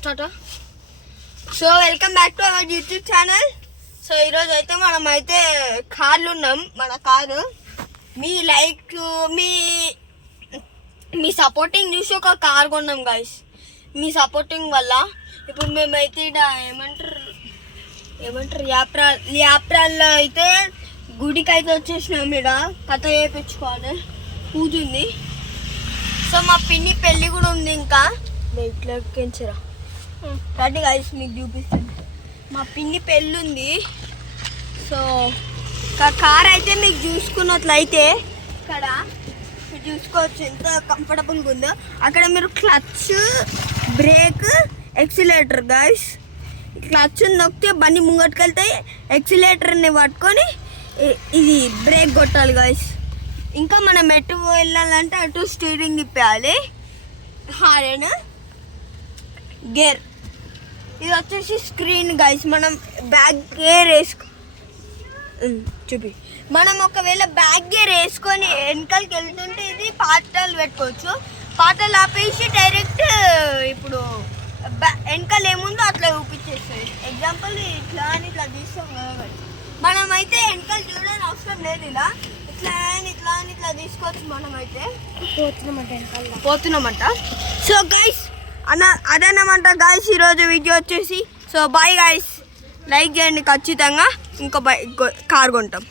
Start. So welcome back to our YouTube channel. So ఈరోజు అయితే మనం అయితే కార్లు ఉన్నాం. మన కారు మీ లైక్ మీ సపోర్టింగ్ చూసి ఒక కార్ కొన్నాం గైస్. మీ సపోర్టింగ్ వల్ల ఇప్పుడు మేమైతే ఇక్కడ ఏమంటారు యాప్రాల్లో అయితే గుడికి అయితే వచ్చేసినాం. ఇక్కడ కథ చేయించుకోవాలి, పూజ ఉంది. సో మా పిన్ని పెళ్ళి కూడా ఉంది. ఇంకా ఇట్లా కెంచరా రండి గైస్, మీకు చూపిస్తాను. మా పిన్ని పెళ్ళి ఉంది. సో కార్ అయితే మీకు చూసుకున్నట్లయితే ఇక్కడ మీరు చూసుకోవచ్చు ఎంత కంఫర్టబుల్గా ఉందో. అక్కడ మీరు clutch, break, accelerator guys. Clutch నొక్కితే బండి ముంగట్టుకెళ్తే ఎక్సిలేటర్ని పట్టుకొని ఇది బ్రేక్ కొట్టాలి గైస్. ఇంకా మనం ఎటు వెళ్ళాలంటే అటు స్టీరింగ్ తిప్పేయాలి. Horn, gear. ఇది వచ్చేసి స్క్రీన్ గైస్. మనం బ్యాక్ గేర్ చూపి మనం ఒకవేళ బ్యాక్ గేర్ వేసుకొని వెనకాలకి వెళ్తుంటే ఇది పాటలు పెట్టుకోవచ్చు. పాటలు ఆపేసి డైరెక్ట్ ఇప్పుడు వెనకాల ఏముందో అట్లా చూపించేస్తుంది. ఎగ్జాంపుల్ ఇట్లా అని ఇట్లా తీస్తాం కదా. మనం అయితే వెనకాల చూడడానికి అవసరం లేదు. ఇలా ఇట్లా తీసుకోవచ్చు. మనం అయితే పోతున్నామంట. సో గైస్ అదన్నమాట గైస్ ఈరోజు వీడియో వచ్చేసి. సో బాయ్ గైస్, లైక్ చేయండి ఖచ్చితంగా. ఇంకో కార్ కొంటాం.